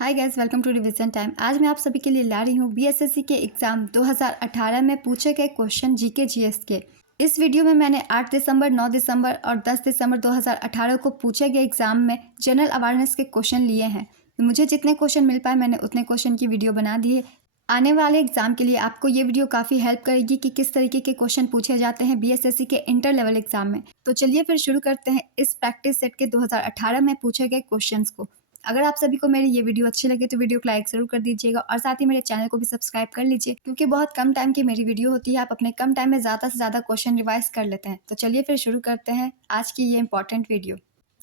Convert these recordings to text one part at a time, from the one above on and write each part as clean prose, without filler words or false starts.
Hi guys, welcome to revision time. आज मैं आप सभी के लिए ला रही हूँ बीएसएससी के एग्ज़ाम 2018 में पूछे गए क्वेश्चन जीके जीएस के। इस वीडियो में मैंने 8 दिसंबर, 9 दिसंबर और 10 दिसंबर 2018 को पूछे गए एग्ज़ाम में जनरल अवेयरनेस के क्वेश्चन लिए हैं। तो मुझे जितने क्वेश्चन मिल पाए मैंने उतने क्वेश्चन की वीडियो बना दी है। आने वाले एग्ज़ाम के लिए आपको ये वीडियो काफ़ी हेल्प करेगी कि किस तरीके के क्वेश्चन पूछे जाते हैं बीएसएससी के इंटर लेवल एग्ज़ाम में। तो चलिए फिर शुरू करते हैं इस प्रैक्टिस सेट के 2018 में पूछे गए क्वेश्चंस को। अगर आप सभी को मेरी ये वीडियो अच्छी लगे तो वीडियो को लाइक ज़रूर कर दीजिएगा और साथ ही मेरे चैनल को भी सब्सक्राइब कर लीजिए, क्योंकि बहुत कम टाइम की मेरी वीडियो होती है। आप अपने कम टाइम में ज़्यादा से ज़्यादा क्वेश्चन रिवाइज कर लेते हैं। तो चलिए फिर शुरू करते हैं आज की ये important video.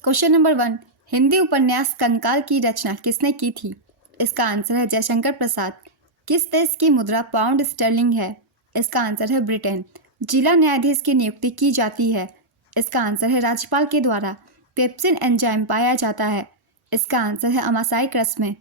Question number 1, Hindi उपन्यास कंकाल की रचना किसने की थी? इसका आंसर है जयशंकर प्रसाद। किस देश की मुद्रा पाउंड स्टर्लिंग है? इसका आंसर है ब्रिटेन। जिला न्यायाधीश की नियुक्ति की जाती है? इसका आंसर है राज्यपाल के द्वारा। पेप्सिन एंजाइम पाया जाता है? इसका आंसर है अमासाइक रस में।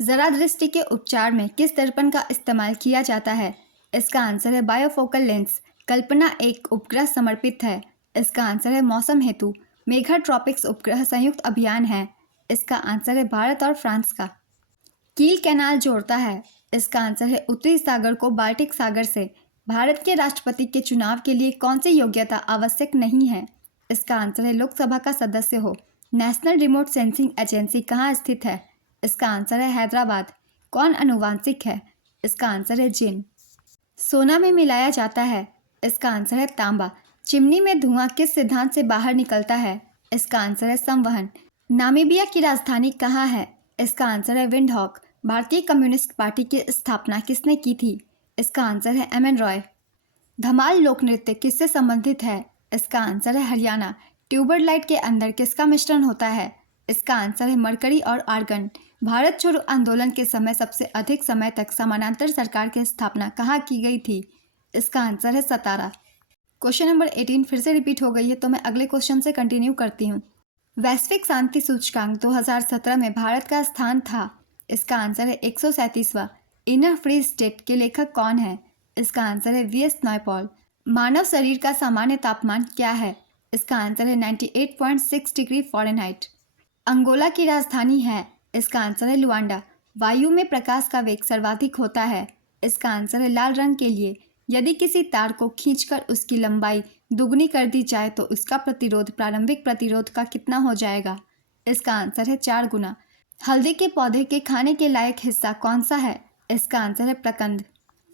जरा दृष्टि के उपचार में किस दर्पण का इस्तेमाल किया जाता है? इसका आंसर है बायोफोकल लेंस। कल्पना एक उपग्रह समर्पित है? इसका आंसर है मौसम हेतु। मेघा ट्रॉपिक्स उपग्रह संयुक्त अभियान है? इसका आंसर है भारत और फ्रांस का। कील कैनाल जोड़ता है? इसका आंसर है उत्तरी सागर को बाल्टिक सागर से। भारत के राष्ट्रपति के चुनाव के लिए कौन सी योग्यता आवश्यक नहीं है? इसका आंसर है लोकसभा का सदस्य हो। नेशनल रिमोट सेंसिंग एजेंसी कहाँ स्थित है? इसका आंसर है हैदराबाद। कौन अनुवांशिक है? इसका आंसर है जिन। सोना में मिलाया जाता है? इसका आंसर है तांबा। चिमनी में धुआं किस सिद्धांत से बाहर निकलता है? इसका आंसर है संवहन। नामीबिया की राजधानी कहाँ है? इसका आंसर है विंडहॉक। भारतीय कम्युनिस्ट पार्टी की स्थापना किसने की थी? इसका आंसर है एम एन रॉय। धमाल लोक नृत्य किससे संबंधित है? इसका आंसर है हरियाणा। ट्यूबर लाइट के अंदर किसका मिश्रण होता है? इसका आंसर है मरकरी और आर्गन। भारत छोड़ो आंदोलन के समय सबसे अधिक समय तक समानांतर सरकार की स्थापना कहाँ की गई थी? इसका आंसर है सतारा। क्वेश्चन नंबर 18 फिर से रिपीट हो गई है, तो मैं अगले क्वेश्चन से कंटिन्यू करती हूँ। वैश्विक शांति सूचकांक 2017 में भारत का स्थान था? इसका आंसर है 137वां। इनर फ्री स्टेट के लेखक कौन है? इसका आंसर है वी एस नायपॉल। मानव शरीर का सामान्य तापमान क्या है? इसका आंसर है 98.6 डिग्री फ़ारेनहाइट। अंगोला की राजधानी है? इसका आंसर है लुआंडा। वायु में प्रकाश का वेग सर्वाधिक होता है? इसका आंसर है लाल रंग के लिए। यदि किसी तार को खींचकर उसकी लंबाई दुगनी कर दी जाए तो उसका प्रतिरोध प्रारंभिक प्रतिरोध का कितना हो जाएगा? इसका आंसर है 4 गुना। हल्दी के पौधे के खाने के लायक हिस्सा कौन सा है? इसका आंसर है प्रकंद।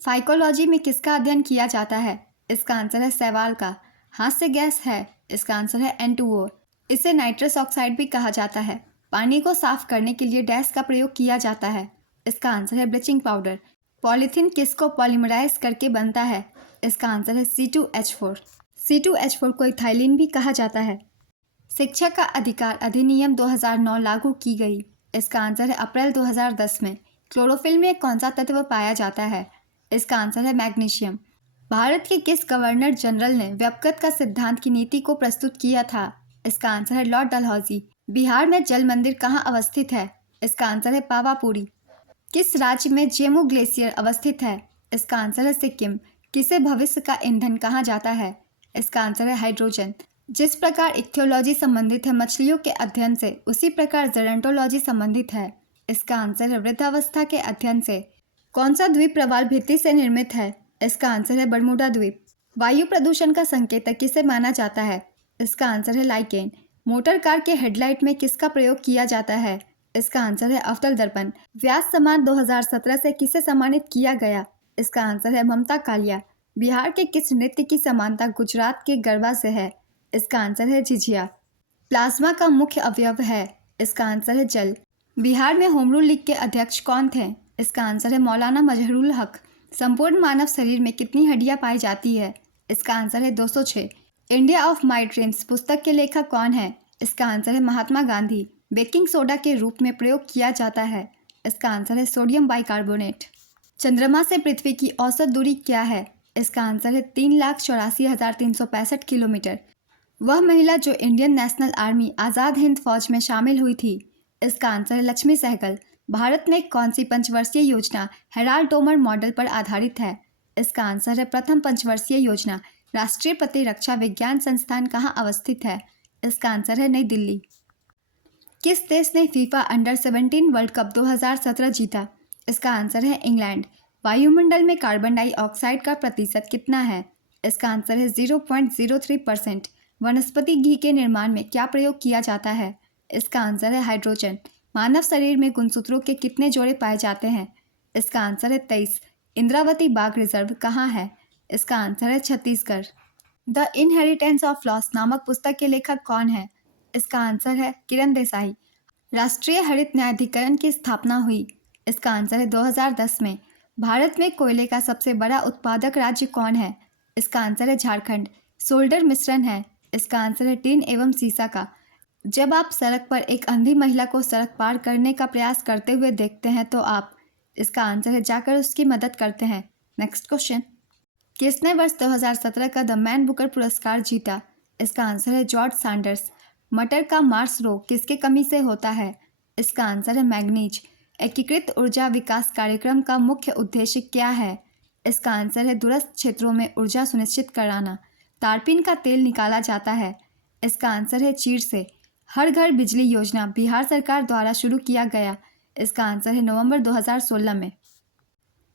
फाइकोलॉजी में किसका अध्ययन किया जाता है? इसका आंसर है शैवाल का। हास्य गैस है? इसका आंसर है N2O। इसे नाइट्रस ऑक्साइड भी कहा जाता है। पानी को साफ करने के लिए डैश का प्रयोग किया जाता है? इसका आंसर है ब्लीचिंग पाउडर। पॉलीथीन किसको पॉलीमराइज करके बनता है? इसका आंसर है C2H4। C2H4 को इथाइलिन भी कहा जाता है। शिक्षा का अधिकार अधिनियम 2009 लागू की गई? इसका आंसर है अप्रैल 2010 में। क्लोरोफिल में कौन सा तत्व पाया जाता है? इसका आंसर है मैग्नीशियम। भारत के किस गवर्नर जनरल ने व्यक्तिगत का सिद्धांत की नीति को प्रस्तुत किया था? इसका आंसर है लॉर्ड डलहौजी। बिहार में जल मंदिर कहाँ अवस्थित है? इसका आंसर है पावापुरी। किस राज्य में जेमू ग्लेशियर अवस्थित है? इसका आंसर है सिक्किम। किसे भविष्य का ईंधन कहा जाता है? इसका आंसर है हाइड्रोजन। जिस प्रकार इक्थियोलॉजी संबंधित है मछलियों के अध्ययन से, उसी प्रकार जेरेंटोलॉजी संबंधित है? इसका आंसर है वृद्धावस्था के अध्ययन से। कौन सा द्वीप प्रवाल भित्ति से निर्मित है? इसका आंसर है बरमूडा द्वीप। वायु प्रदूषण का संकेतक किसे माना जाता है? इसका आंसर है लाइकेन। मोटर कार के हेडलाइट में किसका प्रयोग किया जाता है? इसका आंसर है अवतल दर्पण। व्यास सम्मान 2017 से किसे सम्मानित किया गया? इसका आंसर है ममता कालिया। बिहार के किस नृत्य की समानता गुजरात के गरबा से है? इसका आंसर है झिझिया। प्लाज्मा का मुख्य अवयव है? इसका आंसर है जल। बिहार में होम रूल लीग के अध्यक्ष कौन थे? इसका आंसर है मौलाना मजहरूल हक। संपूर्ण मानव शरीर में कितनी हड्डियां पाई जाती है? इसका आंसर है 206। इंडिया ऑफ माई ड्रीम्स पुस्तक के लेखक कौन है? इसका आंसर है महात्मा गांधी। बेकिंग सोडा के रूप में प्रयोग किया जाता है? इसका आंसर है सोडियम बाइकार्बोनेट। चंद्रमा से पृथ्वी की औसत दूरी क्या है? इसका आंसर है 3,84,365 किलोमीटर। वह महिला जो Indian national army Azad Hind फौज में शामिल हुई थी? इसका आंसर है लक्ष्मी सहगल। भारत में कौन सी पंचवर्षीय योजना हेराल्ड टोमर मॉडल पर आधारित है? इसका आंसर है प्रथम पंचवर्षीय योजना। राष्ट्रीय प्रतिरक्षा विज्ञान संस्थान कहाँ अवस्थित है? इसका आंसर है नई दिल्ली। किस देश ने फीफा अंडर 17 वर्ल्ड कप 2017 जीता? इसका आंसर है इंग्लैंड। वायुमंडल में कार्बन डाइऑक्साइड का प्रतिशत कितना है? इसका आंसर है 0.03%। वनस्पति घी के निर्माण में क्या प्रयोग किया जाता है? इसका आंसर है हाइड्रोजन। मानव शरीर में गुणसूत्रों के कितने जोड़े पाए जाते हैं? इसका आंसर है 23। इंद्रावती बाघ रिजर्व कहाँ है? इसका आंसर है Chhattisgarh. The inheritance of loss नामक पुस्तक के लेखक कौन है? इसका आंसर है किरण देसाई। राष्ट्रीय हरित न्यायाधिकरण की स्थापना हुई? इसका आंसर है 2010 में। भारत में कोयले का सबसे बड़ा उत्पादक राज्य कौन है? इसका आंसर है झारखंड। सोल्डर मिश्रण है? इसका आंसर है टीन एवं सीसा का। जब आप सड़क पर एक अंधी महिला को सड़क पार करने का प्रयास करते हुए देखते हैं तो आप? इसका आंसर है जाकर उसकी मदद करते हैं। नेक्स्ट क्वेश्चन, किसने वर्ष 2017 का द मैन बुकर पुरस्कार जीता? इसका आंसर है जॉर्ज सैंडर्स। मटर का मार्स रोग किसके कमी से होता है? इसका आंसर है मैग्नीज। एकीकृत ऊर्जा विकास कार्यक्रम का मुख्य उद्देश्य क्या है? इसका आंसर है दूरस्थ क्षेत्रों में ऊर्जा सुनिश्चित कराना। तारपीन का तेल निकाला जाता है? इसका आंसर है चीड़ से। हर घर बिजली योजना बिहार सरकार द्वारा शुरू किया गया? इसका आंसर है नवंबर 2016 में।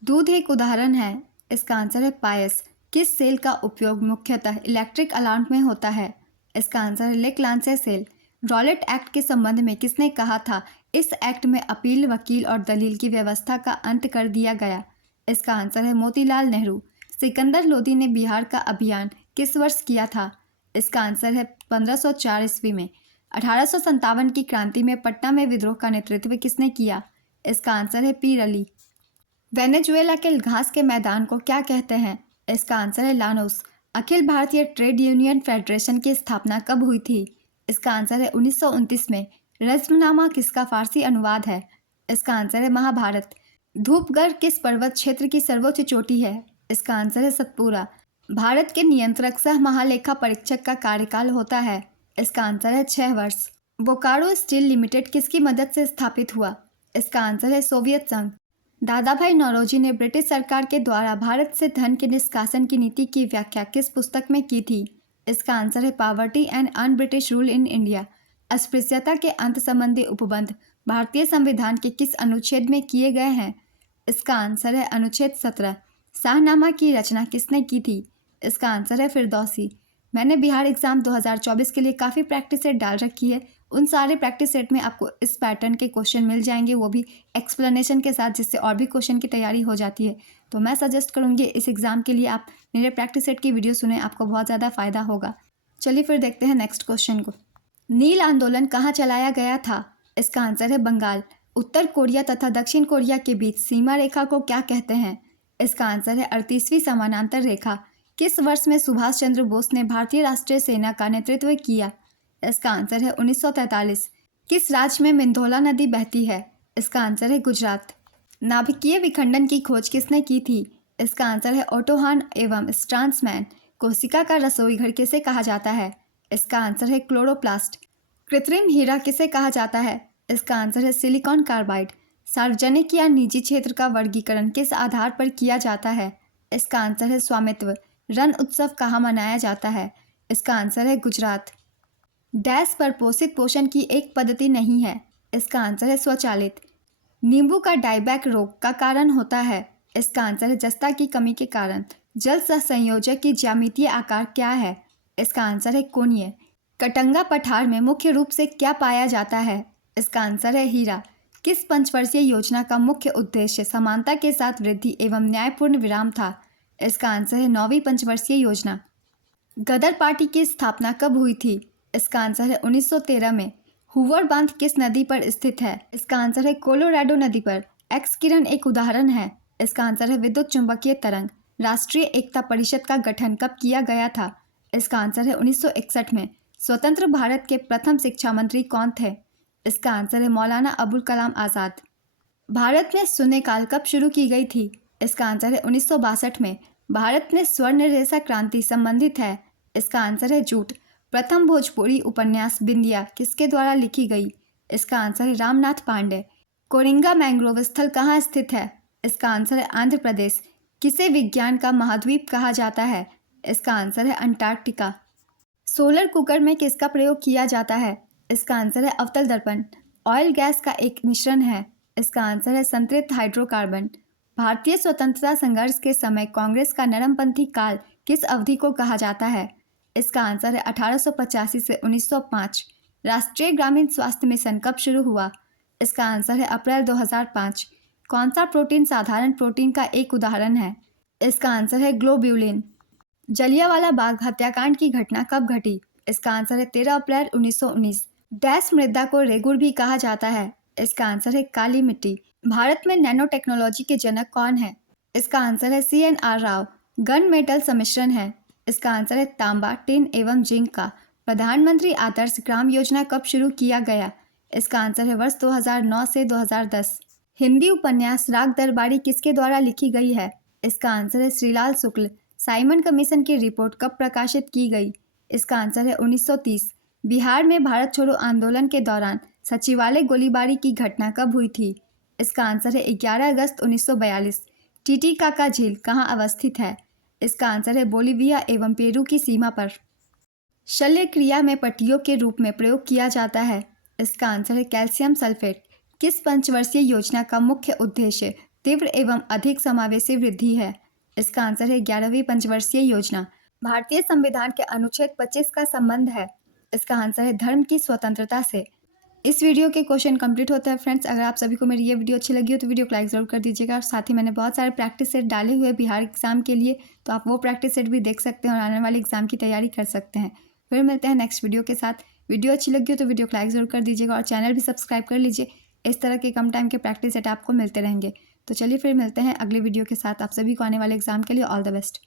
दूध एक उदाहरण है? इसका आंसर है पायस। किस सेल का उपयोग मुख्यतः इलेक्ट्रिक अलार्म में होता है? इसका आंसर है लेक्लांसे सेल। रॉलेट एक्ट के संबंध में किसने कहा था इस एक्ट में अपील, वकील और दलील की व्यवस्था का अंत कर दिया गया? इसका आंसर है मोतीलाल नेहरू। सिकंदर लोदी ने बिहार का अभियान किस वर्ष किया था? इसका आंसर है 1504 ईस्वी में। 1857 की क्रांति में पटना में विद्रोह का नेतृत्व किसने किया? इसका आंसर है पीर अली। वेनेजुएला के घास के मैदान को क्या कहते हैं? इसका आंसर है Llanos. Akhil Bharatiya trade union federation की स्थापना कब हुई थी? इसका आंसर है 1929 में। रज्मनामा किसका फारसी अनुवाद है? इसका आंसर है महाभारत। धूपगढ़ किस पर्वत क्षेत्र की सर्वोच्च चोटी है? इसका आंसर है सतपुरा। भारत के नियंत्रक सह महालेखा परीक्षक का कार्यकाल होता है? इसका आंसर है 6 वर्ष। बोकारो स्टील लिमिटेड किसकी मदद से स्थापित हुआ? इसका आंसर है सोवियत संघ। दादाभाई नौरोजी ने ब्रिटिश सरकार के द्वारा भारत से धन के निष्कासन की नीति की व्याख्या किस पुस्तक में की थी? इसका आंसर है poverty and un British rule in India. अस्पृश्यता के अंत संबंधी उपबंध भारतीय संविधान के किस अनुच्छेद में किए गए हैं? इसका आंसर है अनुच्छेद 17। शाहनामा की रचना किसने की थी? इसका आंसर है फिरदौसी। मैंने बिहार एग्जाम 2024 के लिए काफ़ी प्रैक्टिस सेट डाल रखी है। उन सारे प्रैक्टिस सेट में आपको इस पैटर्न के क्वेश्चन मिल जाएंगे, वो भी एक्सप्लेनेशन के साथ, जिससे और भी क्वेश्चन की तैयारी हो जाती है। तो मैं सजेस्ट करूँगी इस एग्ज़ाम के लिए आप मेरे प्रैक्टिस सेट की वीडियो सुने, आपको बहुत ज़्यादा फ़ायदा होगा। चलिए फिर देखते हैं नेक्स्ट क्वेश्चन को। नील आंदोलन कहाँ चलाया गया था? इसका आंसर है बंगाल। उत्तर कोरिया तथा दक्षिण कोरिया के बीच सीमा रेखा को क्या कहते हैं? इसका आंसर है 38वीं समानांतर रेखा। किस वर्ष में सुभाष चंद्र बोस ने भारतीय राष्ट्रीय सेना का नेतृत्व किया? इसका आंसर है 1943। किस राज्य में मिंधोला नदी बहती है? इसका आंसर है गुजरात। नाभिकीय विखंडन की खोज किसने की थी? इसका आंसर है ओटो हान एवं स्ट्रांसमैन। कोशिका का रसोई घर किसे कहा जाता है? इसका आंसर है क्लोरोप्लास्ट। कृत्रिम हीरा किसे कहा जाता है? इसका आंसर है सिलिकॉन कार्बाइड। सार्वजनिक या निजी क्षेत्र का वर्गीकरण किस आधार पर किया जाता है? इसका आंसर है स्वामित्व। रण उत्सव कहाँ मनाया जाता है? इसका आंसर है गुजरात। डैश पर पोषित पोषण की एक पद्धति नहीं है? इसका आंसर है स्वचालित। नींबू का डायबैक रोग का कारण होता है? इसका आंसर है जस्ता की कमी के कारण। जल सहसंयोजक की ज्यामितीय आकार क्या है? इसका आंसर है कोणीय। कटंगा पठार में मुख्य रूप से क्या पाया जाता है? इसका आंसर है हीरा। किस पंचवर्षीय योजना का मुख्य उद्देश्य समानता के साथ वृद्धि एवं न्यायपूर्ण विराम था? इसका आंसर है 9वीं पंचवर्षीय योजना। गदर पार्टी की स्थापना कब हुई थी? इसका आंसर है 1913 में। हुवर बांध किस नदी पर स्थित है? इसका आंसर है कोलोराडो नदी पर। एक्स किरण एक उदाहरण है? इसका आंसर है विद्युत चुंबकीय तरंग। राष्ट्रीय एकता परिषद का गठन कब किया गया था? इसका आंसर है 1961 में। स्वतंत्र भारत के प्रथम शिक्षा मंत्री कौन थे? इसका आंसर है मौलाना अबुल कलाम आज़ाद। भारत में शून्यकाल कब शुरू की गई थी? इसका आंसर है 1962 में। भारत में स्वर्ण रेशा क्रांति संबंधित है? इसका आंसर है जूट। प्रथम भोजपुरी उपन्यास बिंदिया किसके द्वारा लिखी गई? इसका आंसर है रामनाथ पांडे। कोरिंगा मैंग्रोव स्थल कहाँ स्थित है? इसका आंसर है आंध्र प्रदेश। किसे विज्ञान का महाद्वीप कहा जाता है? इसका आंसर है अंटार्कटिका। सोलर कुकर में किसका प्रयोग किया जाता है? इसका आंसर है अवतल दर्पण। ऑयल गैस का एक मिश्रण है? इसका आंसर है संतृप्त हाइड्रोकार्बन। भारतीय स्वतंत्रता संघर्ष के समय कांग्रेस का नरमपंथी काल किस अवधि को कहा जाता है? इसका आंसर है 1885 से 1905। राष्ट्रीय ग्रामीण स्वास्थ्य मिशन कब शुरू हुआ? इसका आंसर है अप्रैल 2005। कौन सा प्रोटीन साधारण प्रोटीन का एक उदाहरण है? इसका आंसर है ग्लोब्यूलिन। जलियांवाला बाग हत्याकांड की घटना कब घटी? इसका आंसर है 13 अप्रैल 1919। डैश मृदा को रेगुड़ भी कहा जाता है? इसका आंसर है काली मिट्टी। भारत में नैनो टेक्नोलॉजी के जनक कौन है? इसका आंसर है CNR राव। गन मेटल सम्मिश्रण है? इसका आंसर है तांबा, टिन एवं जिंक का। प्रधानमंत्री आदर्श ग्राम योजना कब शुरू किया गया? इसका आंसर है वर्ष 2009 से 2010। हिंदी उपन्यास राग दरबारी किसके द्वारा लिखी गई है? इसका आंसर है श्रीलाल शुक्ल। साइमन कमीशन की रिपोर्ट कब प्रकाशित की गई? इसका आंसर है 1930। बिहार में भारत छोड़ो आंदोलन के दौरान सचिवालय गोलीबारी की घटना कब हुई थी? इसका आंसर है 11 अगस्त 1942। टीटीकाका झील कहाँ अवस्थित है? इसका आंसर है बोलीविया एवं पेरू की सीमा पर। शल्य क्रिया में पट्टियों के रूप में प्रयोग किया जाता है? इसका आंसर है कैल्शियम सल्फेट। किस पंचवर्षीय योजना का मुख्य उद्देश्य तीव्र एवं अधिक समावेशी वृद्धि है? इसका आंसर है 11वीं पंचवर्षीय योजना। भारतीय संविधान के अनुच्छेद 25 का संबंध है? इसका आंसर है धर्म की स्वतंत्रता से। इस वीडियो के क्वेश्चन कंप्लीट होता है फ्रेंड्स। अगर आप सभी को मेरी ये वीडियो अच्छी लगी हो तो वीडियो को लाइक ज़रूर कर दीजिएगा। और साथ ही मैंने बहुत सारे प्रैक्टिस सेट डाले हुए बिहार एग्जाम के लिए, तो आप वो प्रैक्टिस सेट भी देख सकते हैं और आने वाले एग्जाम की तैयारी कर सकते हैं। फिर मिलते हैं नेक्स्ट वीडियो के साथ। वीडियो अच्छी लगी हो तो वीडियो को लाइक ज़रूर कर दीजिएगा और चैनल भी सब्सक्राइब कर लीजिए। इस तरह के कम टाइम के प्रैक्टिस सेट आपको मिलते रहेंगे। तो चलिए फिर मिलते हैं अगले वीडियो के साथ। आप सभी को आने वाले एग्जाम के लिए ऑल द बेस्ट।